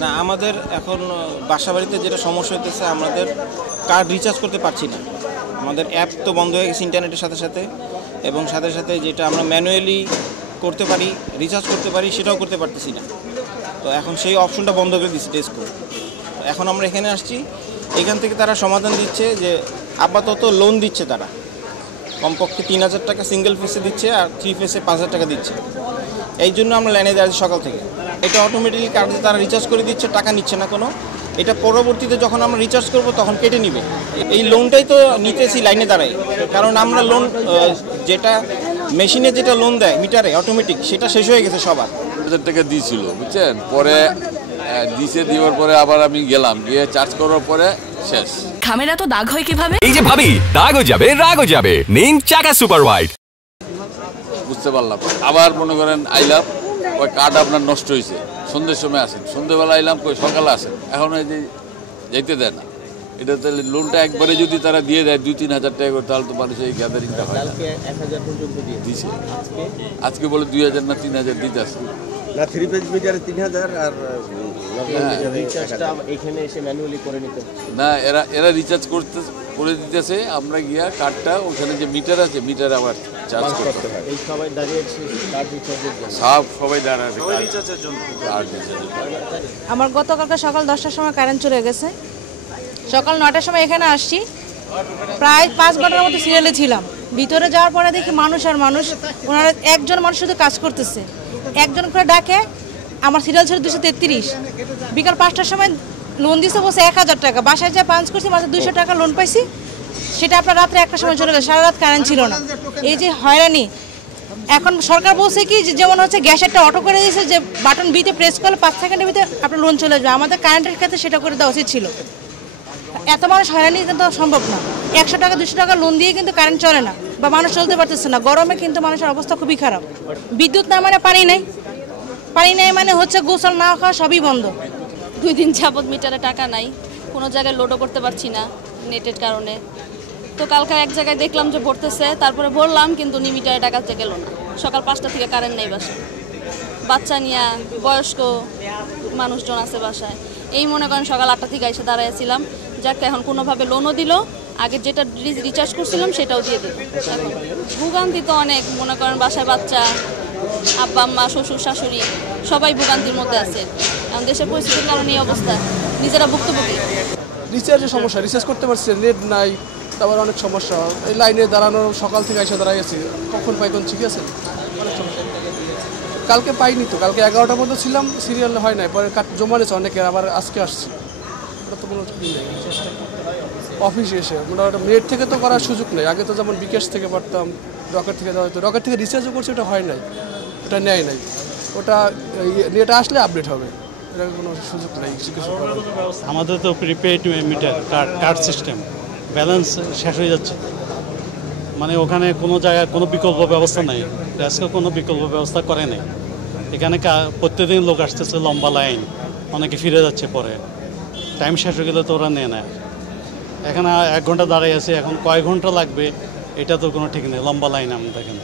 না, আমাদের এখন বাসাবাড়িতে যেটা সমস্যা হইতেছে, আমাদের কার্ড রিচার্জ করতে পারছি না। আমাদের অ্যাপ তো বন্ধ হয়ে গেছে ইন্টারনেটের সাথে সাথে, এবং সাথে সাথে যেটা আমরা ম্যানুয়ালি করতে পারি, রিচার্জ করতে পারি, সেটাও করতে পারতেছি না। তো এখন সেই অপশনটা বন্ধ করে দিচ্ছে টেস্কো। এখন আমরা এখানে আসছি, এখান থেকে তারা সমাধান দিচ্ছে যে আপাতত লোন দিচ্ছে তারা, কমপক্ষে 3,000 টাকা সিঙ্গেল ফেসে দিচ্ছে, আর 3 ফেসে 5,000 টাকা দিচ্ছে। এই জন্য আমরা লাইনে যাচ্ছি সকাল থেকে। এটা অটোমেটিকলি কার্ডে তারা রিচার্জ করে দিচ্ছে, টাকা নিচ্ছে না কোনো। এটা পরবর্তীতে যখন আমরা রিচার্জ করব তখন কেটে নিবে। এই লোনটাই তো নিতেছি লাইনে দাঁড়াই, কারণ আমরা লোন যেটা মেশিনে যেটা লোন দেয় মিটারে অটোমেটিক, সেটা শেষ হয়ে গেছে সবার। 1,000 টাকা দিয়েছিল, বুঝছেন, পরে দেওয়ার পরে আবার আমি গেলাম, গিয়ে চার্জ করার পরে শেষ। খামেরা তো দাগ হয় কিভাবে? এই যে ভাবি, দাগও যাবে রাগও যাবে, নিন চাকা সুপার হোয়াইট। বুঝতে পারলাম। আবার মনে করেন আইলাম, ওই কার্ড আপনার নষ্ট হয়েছে, সন্ধ্যের সময় আসেন, সন্ধ্যেবেলা আইলাম, কই সকালে আসেন, এখন এই যে যাইতে দেয় না। এটা তাহলে লোনটা একবারে যদি তারা দিয়ে দেয় 2-3 হাজার টাকা করে, তাহলে তো মানুষ এই গ্যাদারিংটা হয় না। দিছে আজকে বলে 2,000 না 3,000 দিতে আসে না, 3 পেজ মিটারে 3,000 আর রিচার্জটা এখানে এসে ম্যানুয়ালি করে নিতে না। এরা রিচার্জ করে দিতেছে, আমরা গিয়া কার্ডটা ওখানে যে মিটার আছে, মিটারে আবার চার্জ করতে হয়। এই সবাই দাঁড়িয়ে আছে কার্ড রিচার্জের জন্য, সবাই দাঁড়ায় আছে কার্ড রিচার্জের জন্য। আমার গতকালকে সকাল 10টার সময় কারেন্ট চলে গেছে, সকাল 9টার সময় এখানে আসছি, প্রায় 5 ঘন্টার মতো সিরিয়ালে ছিলাম। ভিতরে যাওয়ার পরে দেখি মানুষ আর মানুষ, ওনারা একজন মানুষ শুধু কাজ করতেছে, একজন করে ডাকে। আমার সিরিয়াল ছিল 233। বিকাল 5টার সময় লোন দিছে, বসে 1,000 টাকা। বাসায় যা পাঞ্চ করছি, মাত্র 200 টাকা লোন পাইছি। সেটা আপনার রাত্রে 1টার সময় চলে গেছে, সারা রাত কারেন্ট ছিল না। এই যে হয়রানি, এখন সরকার বলছে কি যেমন হচ্ছে গ্যাস একটা অটো করে দিয়েছে, যে বাটন বিতে প্রেস করলে 5 সেকেন্ডের ভিতরে আপনার লোন চলে যাবে। আমাদের কারেন্টের ক্ষেত্রে সেটা করে দেওয়া উচিত ছিল। এত মানুষ হয়রানি কিন্তু সম্ভব না। 100 টাকা 200 টাকা লোন দিয়ে কিন্তু কারেন্ট চলে না, বা মানুষ চলতে পারতেছে না। গরমে কিন্তু মানুষের অবস্থা খুবই খারাপ। বিদ্যুৎ না মানে পানি নেই, পানি নেই মানে হচ্ছে গোসল না খাওয়া সবই বন্ধ। 2 দিন যাবত মিটারে টাকা নাই, কোনো জায়গায় লোডও করতে পারছি না নেটের কারণে। তো কালকে এক জায়গায় দেখলাম যে ভরতেছে, তারপরে ভরলাম, কিন্তু মিটারে টাকা গেল না। সকাল 5টা থেকে কারেন্ট নেই বাসায়, বাচ্চা নিয়ে বয়স্ক মানুষজন আছে বাসায়। এই মনে করেন সকাল 8টা থেকে এসে দাঁড়াইছিলাম, যাকে এখন কোনোভাবে লোনও দিল, আগে যেটা রিচার্জ করছিলাম সেটাও দিয়ে দিল। এখন ভোগান্তি তো অনেক, মনে করেন বাসায় বাচ্চা, আব্বা আম্মা, শ্বশুর শাশুড়ি সবাই ভোগান্তির মধ্যে আছে। এখন দেশের পরিস্থিতির কারণে এই অবস্থা, নিজেরা ভুক্তভোগী। রিচার্জের সমস্যা, রিচার্জ করতে পারছি, নেট নাই, তারপর অনেক সমস্যা। এই লাইনে দাঁড়ানো, সকাল থেকে এসে দাঁড়াই গেছি, কখন পাই কোন ঠিক আছে, অনেক সমস্যা। কালকে পাইনি তো, কালকে 11টা পর্যন্ত ছিলাম, সিরিয়াল হয় নাই, পরে জমা নিয়েছে অনেকের, আবার আজকে আসছি। ওটা তো কোনো ঠিক নেই, অফিসে এসে মোটামুটি নেট থেকে তো করার সুযোগ নেই। আগে তো যেমন বিকাশ থেকে পারতাম, রকেট থেকে দেওয়া হতো, রকেট থেকে রিচার্জও করছে, ওটা হয় নাই, ওটা নেয় নাই। ওটা নেট আসলে আপডেট হবে, এটা কোনো সুযোগ নেই। আমাদের তো prepaid metre card system, balance শেষ হয়ে যাচ্ছে, মানে ওখানে কোনো জায়গায় কোনো বিকল্প ব্যবস্থা নেই। ডেস্কে কোনো বিকল্প ব্যবস্থা করে নেই। এখানে প্রত্যেকদিন লোক আসতেছে, লম্বা লাইন, অনেকে ফিরে যাচ্ছে, পরে টাইম শেষ হয়ে গেলে তো ওরা নেয় না। এখানে 1 ঘন্টা দাঁড়াই আছে, এখন কয় ঘন্টা লাগবে এটা তো কোনো ঠিক নেই, লম্বা লাইন আমাদের এখানে।